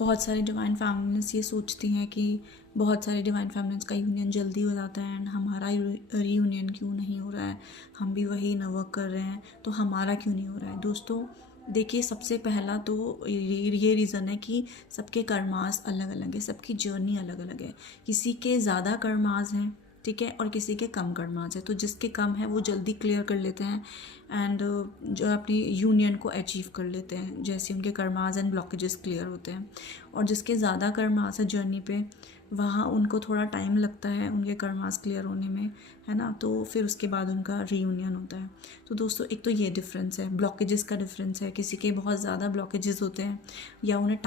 बहुत सारे divine families ये सोचती हैं कि बहुत सारे डिवाइन फैमिलीज का यूनियन जल्दी हो जाता है एंड हमारा रीयूनियन क्यों नहीं हो रहा है, हम भी वही ना वर्क कर रहे हैं तो हमारा क्यों नहीं हो रहा है। दोस्तों देखिए, सबसे पहला तो ये रीज़न है कि सबके कर्मास अलग अलग है, सबकी जर्नी अलग अलग है। किसी के ज़्यादा कर्मास हैं, ठीक है, और किसी के कम कर्मास है। तो जिसके कम है वो जल्दी क्लियर कर लेते हैं एंड जो अपनी यूनियन को अचीव कर लेते हैं जैसे उनके कर्मास एंड ब्लॉकेजेस क्लियर होते हैं। और जिसके ज़्यादा कर्मास है जर्नी पे, वहाँ उनको थोड़ा टाइम लगता है उनके कर्मास क्लियर होने में, है ना। तो फिर उसके बाद उनका रीयूनियन होता है। तो दोस्तों एक तो ये डिफरेंस है, ब्लॉकेजेस का डिफरेंस है। किसी के बहुत ज़्यादा ब्लॉकेजेस होते हैं या उन्हें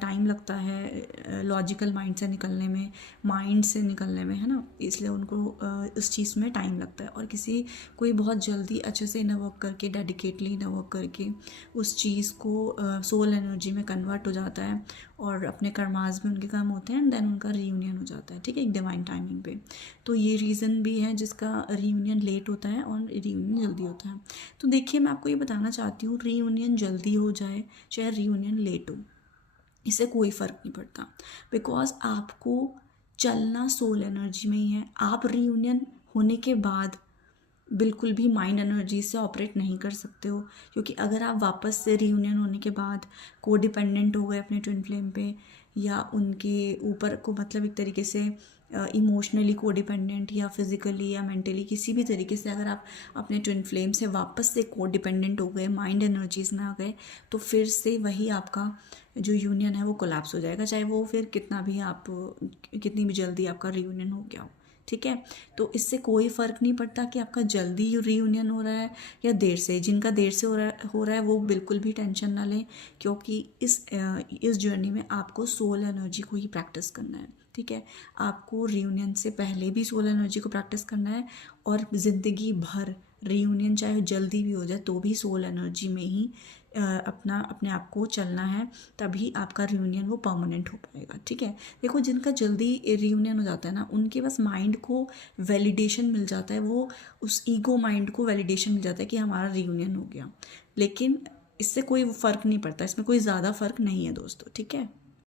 टाइम लगता है लॉजिकल माइंड से निकलने में, माइंड से निकलने में, है ना, इसलिए उनको इस चीज़ में टाइम लगता है। और किसी कोई बहुत जल्दी अच्छे से इनर वर्क करके, डेडिकेटली इनर वर्क करके उस चीज़ को सोल एनर्जी में कन्वर्ट हो जाता है और अपने कर्मास भी उनके काम होते हैं एंड देन उनका रीयूनियन हो जाता है, ठीक है, एक डिवाइन टाइमिंग पे। तो ये रीज़न भी है जिसका रीयूनियन लेट होता है और रीयूनियन जल्दी होता है। तो देखिए, मैं आपको ये बताना चाहती हूँ, रीयूनियन जल्दी हो जाए चाहे रीयूनियन लेट हो, इससे कोई फ़र्क नहीं पड़ता, बिकॉज आपको चलना सोल एनर्जी में ही है। आप रीयूनियन होने के बाद बिल्कुल भी माइंड एनर्जी से ऑपरेट नहीं कर सकते हो, क्योंकि अगर आप वापस से रीयूनियन होने के बाद को डिपेंडेंट हो गए अपने ट्विन फ्लेम पे या उनके ऊपर को, मतलब एक तरीके से इमोशनली को डिपेंडेंट या फिज़िकली या मेंटली किसी भी तरीके से अगर आप अपने ट्विन फ्लेम से वापस से को डिपेंडेंट हो गए, माइंड एनर्जीज में आ गए, तो फिर से वही आपका जो यूनियन है वो कोलैप्स हो जाएगा, चाहे वो फिर कितनी भी जल्दी आपका रीयूनियन हो गया हो, ठीक है। तो इससे कोई फ़र्क नहीं पड़ता कि आपका जल्दी रीयूनियन हो रहा है या देर से। जिनका देर से हो रहा है वो बिल्कुल भी टेंशन ना लें, क्योंकि इस जर्नी में आपको सोल एनर्जी को ही प्रैक्टिस करना है, ठीक है। आपको रीयूनियन से पहले भी सोल एनर्जी को प्रैक्टिस करना है और ज़िंदगी भर रीयूनियन चाहे जल्दी भी हो जाए तो भी सोल एनर्जी में ही अपने आप को चलना है, तभी आपका रीयूनियन वो परमानेंट हो पाएगा, ठीक है। देखो, जिनका जल्दी रीयूनियन हो जाता है ना, उनके बस माइंड को वैलिडेशन मिल जाता है, वो उस ईगो माइंड को वैलिडेशन मिल जाता है कि हमारा रीयूनियन हो गया, लेकिन इससे कोई फ़र्क नहीं पड़ता, इसमें कोई ज़्यादा फ़र्क नहीं है दोस्तों, ठीक है।